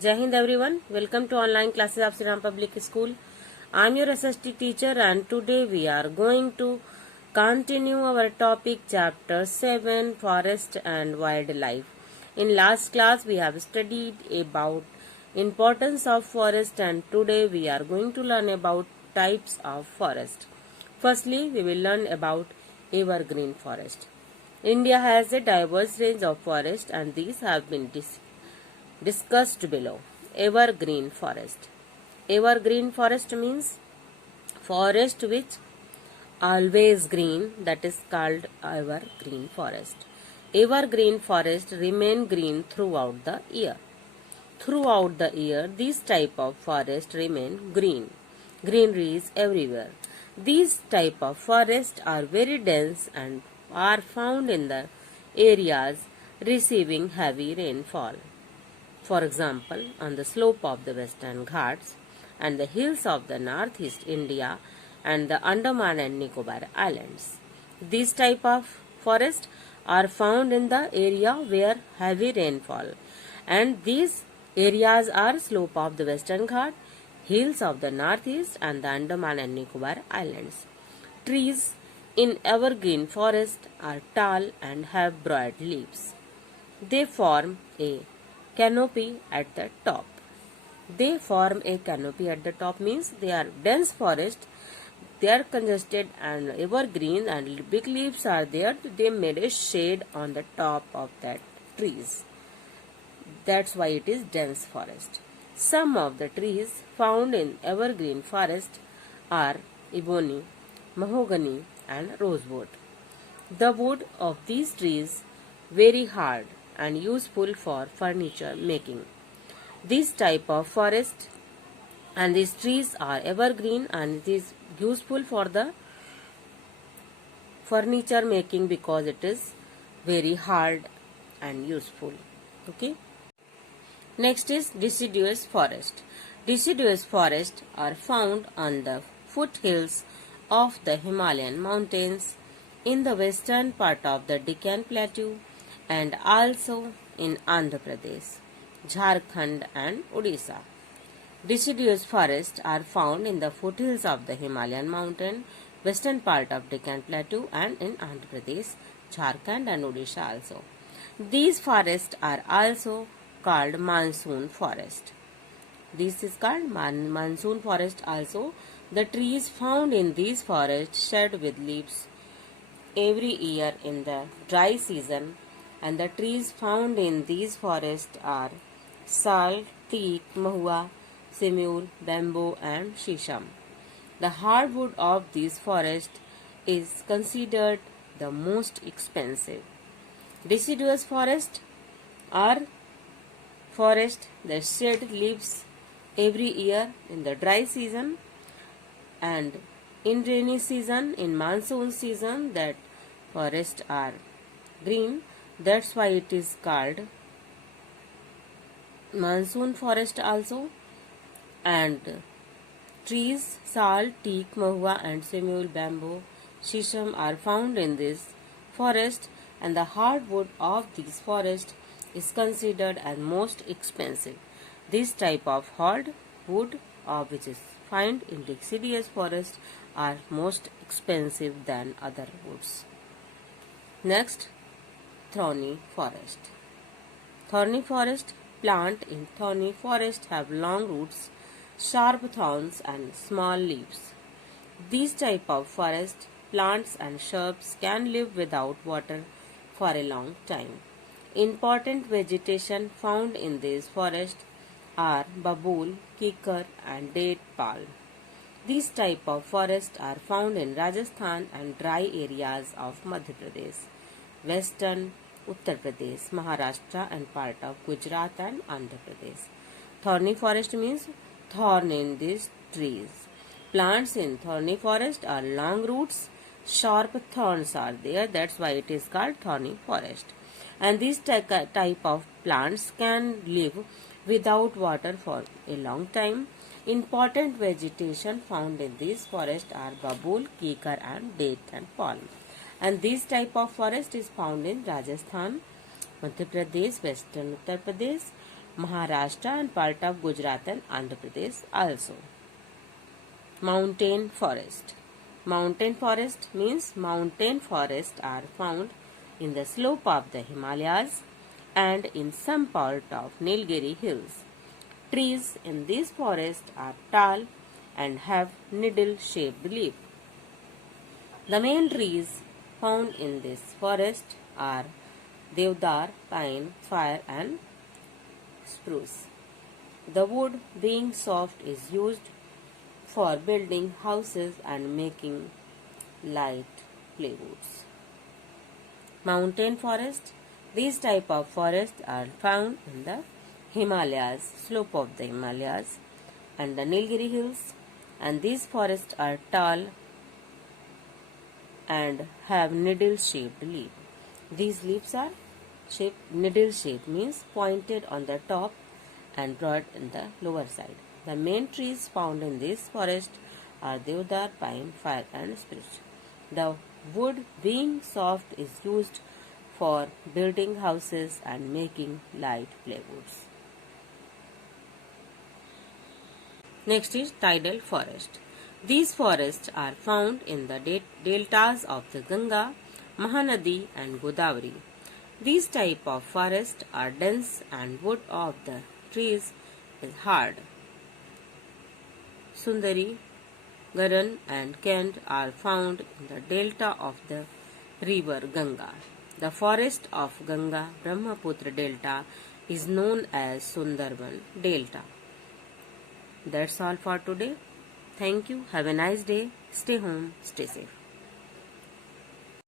Jai Hind everyone. Welcome to online classes of Sri Ram Public School. I am your SST teacher and today we are going to continue our topic chapter 7 Forest and Wildlife. In last class we have studied about importance of forest and today we are going to learn about types of forest. Firstly, we will learn about evergreen forest. India has a diverse range of forests and these have been discussed below. Evergreen forest. Evergreen forest means forest which always green, that is called evergreen forest. Evergreen forest remain green throughout the year. Throughout the year, these type of forest remain green. Greenery is everywhere. These type of forests are very dense and are found in the areas receiving heavy rainfall. For example, on the slope of the Western Ghats and the hills of the northeast India and the Andaman and Nicobar Islands. These type of forests are found in the area where heavy rainfall, and these areas are slope of the Western Ghat, hills of the northeast and the Andaman and Nicobar Islands. Trees in evergreen forest are tall and have broad leaves. They form a canopy at the top. They form a canopy at the top means they are dense forest, they are congested and evergreen and big leaves are there. They made a shade on the top of that trees. That's why it is dense forest. Some of the trees found in evergreen forest are ebony, mahogany and rosewood. The wood of these trees very hard and useful for furniture making. This type of forest and these trees are evergreen and it is useful for the furniture making because it is very hard and useful. Okay. Next is deciduous forest. Deciduous forests are found on the foothills of the Himalayan mountains in the western part of the Deccan Plateau and also in Andhra Pradesh, Jharkhand and Odisha. Deciduous forests are found in the foothills of the Himalayan mountain, western part of Deccan Plateau and in Andhra Pradesh, Jharkhand and Odisha also. These forests are also called monsoon forest. This is called monsoon forest also. The trees found in these forests shed with leaves every year in the dry season, and the trees found in these forests are sal, teak, mahua, simul, bamboo and shisham. The hardwood of these forests is considered the most expensive. Deciduous forests are forests that shed leaves every year in the dry season, and in rainy season, in monsoon season, that forests are green. That's why it is called monsoon forest also. And trees, sal, teak, mahua and simul, bamboo, shisham are found in this forest, and the hardwood of these forests is considered as most expensive. This type of hardwood which is found in deciduous forest are most expensive than other woods. Next, thorny forest. Thorny forest. Plant in thorny forest have long roots, sharp thorns and small leaves. These type of forest plants and shrubs can live without water for a long time. Important vegetation found in this forest are babool, kikar and date palm. These type of forests are found in Rajasthan and dry areas of Madhya Pradesh, western Uttar Pradesh, Maharashtra and part of Gujarat and Andhra Pradesh. Thorny forest means thorn in these trees. Plants in thorny forest are long roots, sharp thorns are there, that's why it is called thorny forest. And this type of plants can live without water for a long time. Important vegetation found in this forest are babool, kikar and date and palm. And this type of forest is found in Rajasthan, Madhya Pradesh, Western Uttar Pradesh Maharashtra and part of Gujarat and Andhra Pradesh also. Mountain forest. Mountain forest means mountain forests are found in the slope of the Himalayas and in some part of Nilgiri hills. Trees in these forests are tall and have needle-shaped leaves. The main trees found in this forest are Devdar, pine, fir and spruce. The wood, being soft, is used for building houses and making light plywoods. Mountain forest. These type of forests are found in the Himalayas, slope of the Himalayas and the Nilgiri hills, and these forests are tall and have needle-shaped leaves. These leaves are needle-shaped means pointed on the top and broad in the lower side. The main trees found in this forest are Devdar, pine, fir and spruce. The wood, being soft, is used for building houses and making light plywoods. Next is tidal forest. These forests are found in the deltas of the Ganga, Mahanadi and Godavari. These type of forests are dense and wood of the trees is hard. Sundari, Garan and Kent are found in the delta of the river Ganga. The forest of Ganga Brahmaputra Delta is known as Sundarban Delta. That's all for today. Thank you. Have a nice day. Stay home. Stay safe.